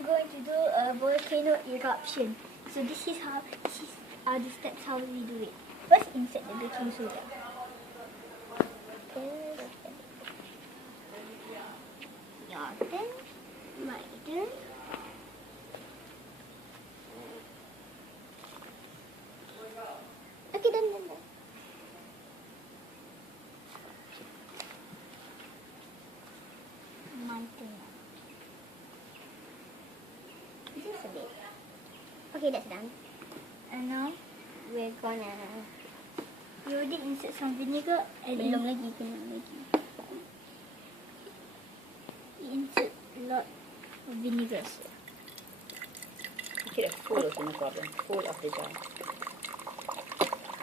we're going to do a volcano eruption. So this is how, the steps how we do it. First, insert the baking soda. Your turn, my turn. Okay, done. My turn. Just a bit. Okay, that's done. And now we're gonna. You already insert some vinegar and belum lagi, kena lagi. Insert a lot of vinegar. Make it a full also, no problem. Full of the jar.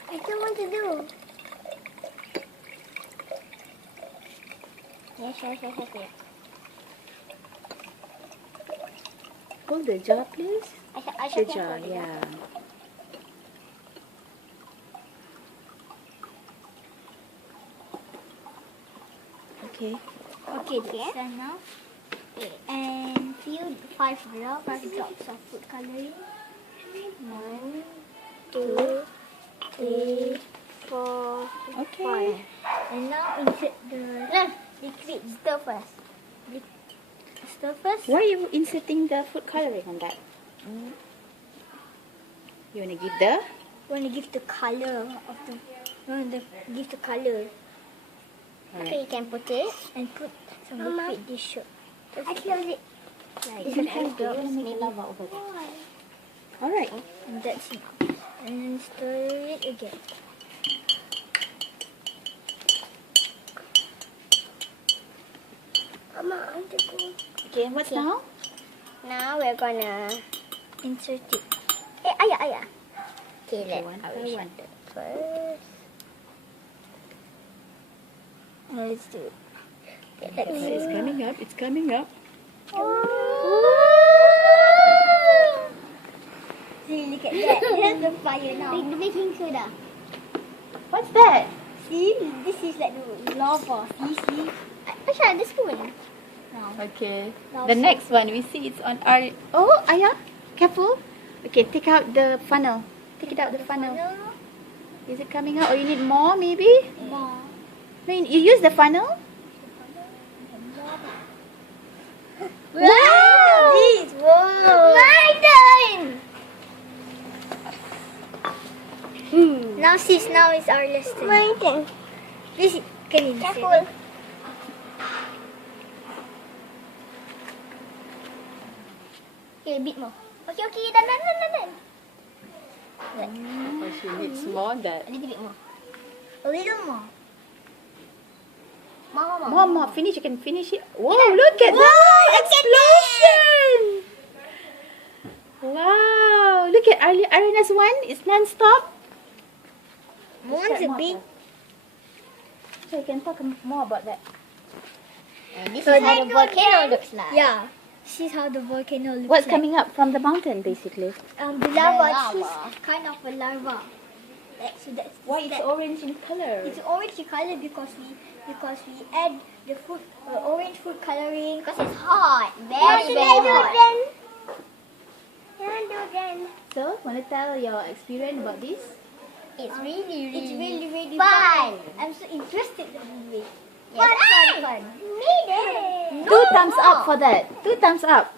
I don't want to do. Yes. Hold the jar, please. I The shall jar, yeah. Okay. Okay, that's done now. And fill 5 drops of food coloring. 1, 2, 3, 4, Okay. 5. And now insert the liquid. Stir first. Stir first. Why are you inserting the food coloring on that? You want to give the? Want to give the color of the. Give the color. Okay, you can put it and put some liquid dish. I close it. You can have drops, maybe lava over there. Alright. And that's it. And then stir it again. Mama, I want to go. Okay, and what's now? Now we're gonna insert it. Hey, ayah. Okay, let's one by one. First. Let's do it. Okay, let's Okay, it's coming up. It's coming up. See, look at that. There's the fire now. The baking soda. What's that? See, this is like the lava. See. Aisha, the spoon. Now. Okay. Now The next one we see it's on our. Oh, Ayah, careful. Okay, take out the funnel. Take it out the funnel. Is it coming out, or you need more maybe? More. No, you use the funnel. Wow! This, whoa! My turn! Now sis, now it's our lesson. My turn. This can you careful. Okay, a bit more. Okay, done. Oh, she needs more that. A little bit more. A little more. More. Finish. You can finish it. Whoa! Look at that explosion! Wow! Look at Ariana's one. It's non-stop. One's a bit. So you can talk more about that. This is how the volcano looks like. Yeah. This is how the volcano looks What's like. coming up from the mountain, basically? The lava. This is kind of a lava. Why it's orange in color? It's orange in color because we add the food orange food coloring because it's hot. Very hot. So, want to tell your experience about this? It's really fun. I'm so interested in it. Fun. Two thumbs up for that. 2 thumbs up.